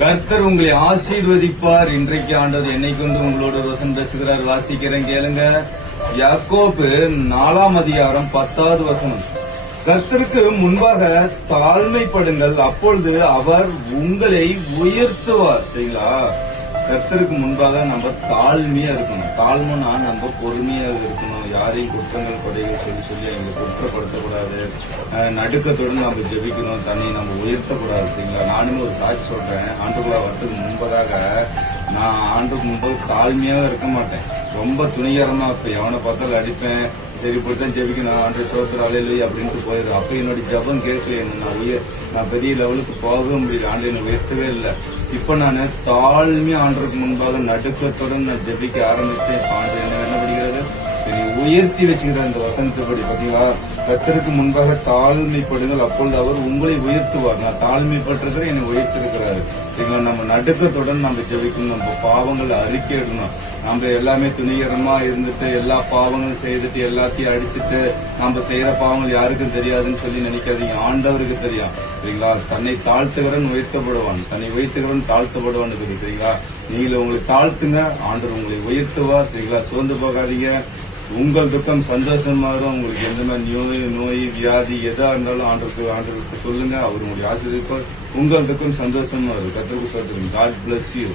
கர்த்தர் உங்களை ஆசீர்வதிப்பார். இன்றைக்கு ஆண்டவர் என்னை கொண்டு உங்களோட வசனம் பேசுகிறார். வாசிக்கிறேன் கேளுங்க. யாக்கோபு 4ஆம் அதிகாரம் 10வது வசனம். கர்த்தருக்கு முன்பாக தாழ்மைப்படுங்கள், அப்பொழுது அவர் உங்களை உயர்த்துவார். சரிங்களா? கர்த்தருக்கு முன்பாக நம்ம தாழ்மையா இருக்கணும். தாழ்மைனா நம்ம பொறுமையாக இருக்கணும். யாரையும் குற்றங்கள் கொடைகள் சொல்லி அவங்க குற்றப்படுத்தக்கூடாது. நடுக்கத்துடன் நம்ம ஜெபிக்கணும். தன்னை நம்ம உயர்த்தக்கூடாது. சரிங்களா? நானுமே ஒரு சாட்சி சொல்றேன். ஆண்டுக்குள்ள வரத்துக்கு முன்பதாக நான் ஆண்டுக்கு முன்பாக தாழ்மையாக இருக்க மாட்டேன். ரொம்ப துணிகரமா இருப்பேன். எவனை பார்த்தாலும் அடிப்பேன். சரி இப்படித்தான் ஜெபிக்கணும், ஆண்டு சோத்திர அலையில அப்படின்ட்டு போயிடும். அப்ப என்னுடைய ஜபம் கேட்கல. நான் பெரிய லெவலுக்கு போகவே முடியல. ஆண்டு என்னை உயர்த்தவே இல்லை. இப்ப நான் தாழ்மையா ஆண்டுக்கு முன்பாக நடுக்கத்துடன் நான் ஜெபிக்க ஆரம்பிச்சேன். ஆண்டு என்ன படிக்கிறது, உயர்த்தி வச்சுக்கிற அந்த வசனத்துப்படி பாத்தீங்களா? கர்த்தருக்கு முன்பாக தாழ்மைப்படுங்கள், அப்பொழுது அவர் உங்களை உயர்த்துவார். நான் தாழ்மைப்பட்டிருக்கிறேன், என்னை உயர்த்திருக்கிறாரு. சரிங்களா? நம்ம நடுக்கத்துடன் நம்ம ஜெபிக்கணும். நம்ம பாவங்களை அறிக்கையிடணும். நம்ம எல்லாமே துணிகரமா இருந்துட்டு எல்லா பாவங்களும் செய்துட்டு எல்லாத்தையும் அடிச்சுட்டு நம்ம செய்யற பாவங்கள் யாருக்கும் தெரியாதுன்னு சொல்லி நினைக்காதீங்க. ஆண்டவருக்கு தெரியும். சரிங்களா? தன்னை தாழ்த்துகிறவன் உயர்த்தப்படுவான், தன்னை உயர்த்துகிறவன் தாழ்த்தப்படுவான். சரிங்களா? நீங்க உங்களை தாழ்த்துங்க, ஆண்டவர் உங்களை உயர்த்துவார். சரிங்களா? சோர்ந்து போகாதீங்க. உங்கள் துக்கம் சந்தோஷமா இருக்கும். உங்களுக்கு எந்த மாதிரி நோய் வியாதி எதா இருந்தாலும் ஆண்டவருக்கு சொல்லுங்க. அவர் உங்களுடைய ஆசீர்வதிப்பார். உங்கள் துக்கம் சந்தோஷமா இருக்கும். கர்த்தருக்கு சொல்லுங்க. God bless you.